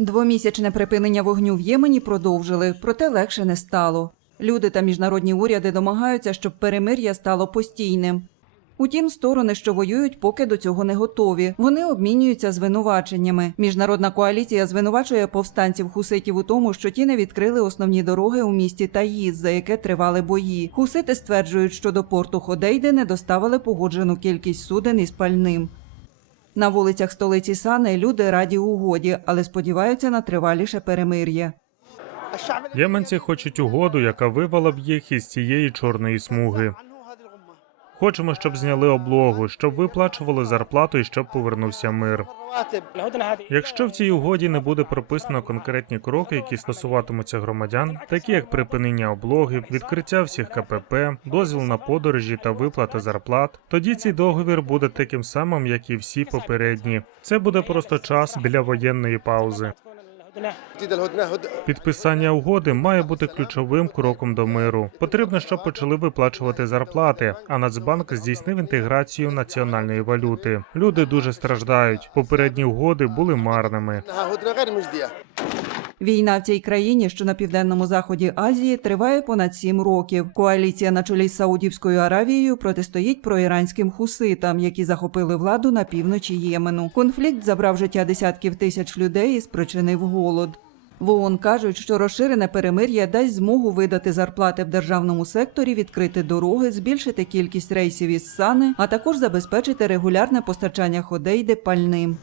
Двомісячне припинення вогню в Ємені продовжили, проте легше не стало. Люди та міжнародні уряди домагаються, щоб перемир'я стало постійним. Утім, сторони, що воюють, поки до цього не готові. Вони обмінюються звинуваченнями. Міжнародна коаліція звинувачує повстанців хуситів у тому, що ті не відкрили основні дороги у місті Таїз, за яке тривали бої. Хусити стверджують, що до порту Ходейди не доставили погоджену кількість суден із пальним. На вулицях столиці Сани люди раді угоді, але сподіваються на триваліше перемир'я. Єменці хочуть угоду, яка вивела б їх із цієї чорної смуги. Хочемо, щоб зняли облогу, щоб виплачували зарплату і щоб повернувся мир. Якщо в цій угоді не буде прописано конкретні кроки, які стосуватимуться громадян, такі як припинення облоги, відкриття всіх КПП, дозвіл на подорожі та виплата зарплат, тоді цей договір буде таким самим, як і всі попередні. Це буде просто час для воєнної паузи. Підписання угоди має бути ключовим кроком до миру. Потрібно, щоб почали виплачувати зарплати, а Нацбанк здійснив інтеграцію національної валюти. Люди дуже страждають. Попередні угоди були марними. Війна в цій країні, що на південному заході Азії, триває понад сім років. Коаліція на чолі з Саудівською Аравією протистоїть проіранським хуситам, які захопили владу на півночі Ємену. Конфлікт забрав життя десятків тисяч людей і спричинив голод. В ООН кажуть, що розширене перемир'я дасть змогу видати зарплати в державному секторі, відкрити дороги, збільшити кількість рейсів із сани, а також забезпечити регулярне постачання ходей де пальним.